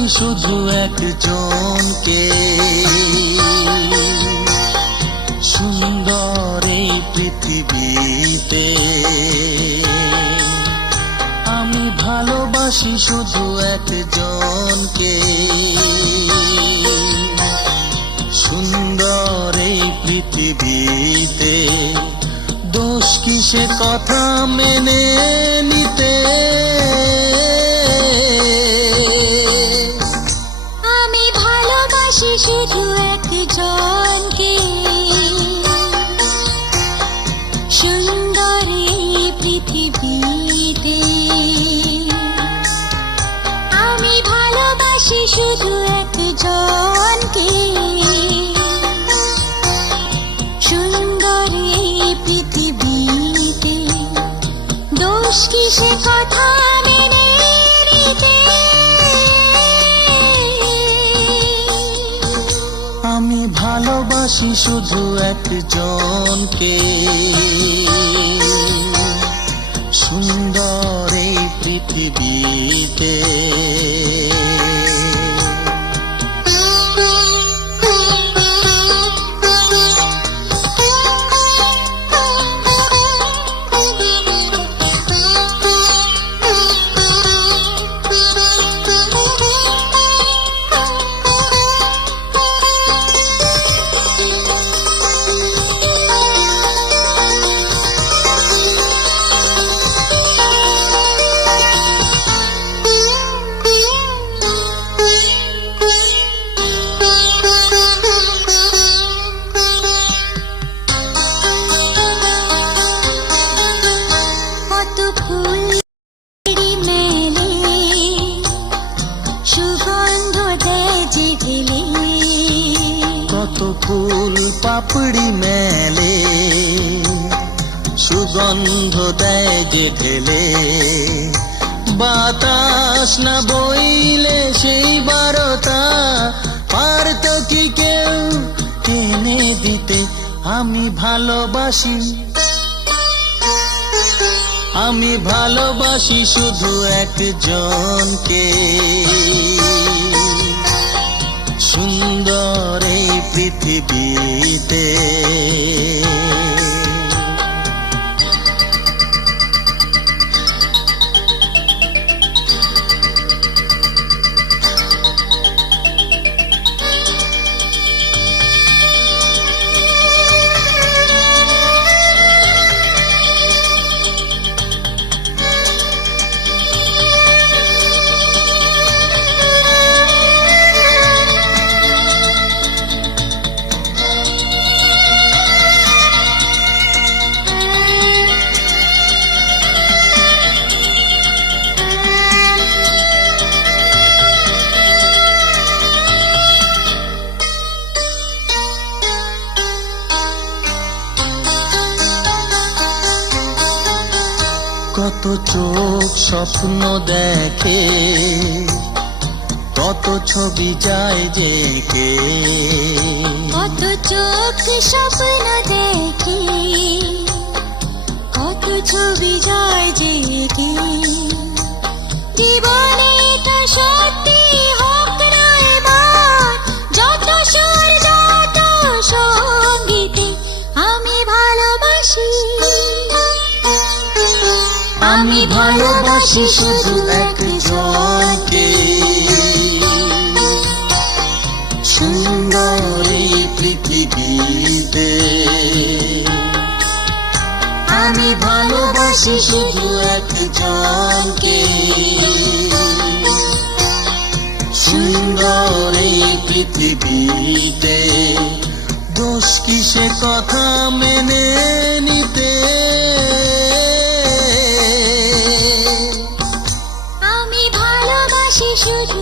ভালোবাসি শুধু একজনকে, সুন্দর এই পৃথিবীতে। আমি ভালোবাসি শুধু একজনকে, সুন্দর এই পৃথিবীতে। দোষ কিসে কথা মেনে নিতে, আমি ভালোবাসি শুধু একজনকে, সুন্দর এই পৃথিবীতে। আমি ভালোবাসি শুধু একজনকে, সুন্দর এই পৃথিবীতে। দোষ কিসে কথা মেনে নিতে, আমি ভালোবাসি শুধু একজনকে, সুন্দর এই পৃথিবীতে। কত ফুল পাপড়ি মেলে, সুগন্ধ দেয় যে ঢেলে। বাতাস না বইলে সেই বারতা পারত কি কেউ টেনে দিতে। আমি ভালোবাসি, আমি ভালোবাসি শুধু একজনকে, সুন্দর এই পৃথিবীতে। কত চোখ স্বপ্ন দেখে, কত ছবি যায় জেঁকে। কত চোখ স্বপ্ন দেখে, কত ছবি যায় জেঁকে। জীবনে তা সত্যি হোক না এবার, যত সুর যত সঙ্গীতে। আমি ভালোবাসি, আমি ভালোবাসি শুধু একজনকে, সুন্দর এই পৃথিবীতে। আমি ভালোবাসি শুধু একজনকে, সুন্দর এই পৃথিবীতে। দোষ কিসে কথা মেনে নিতে, আমি ভালোবাসি শুধু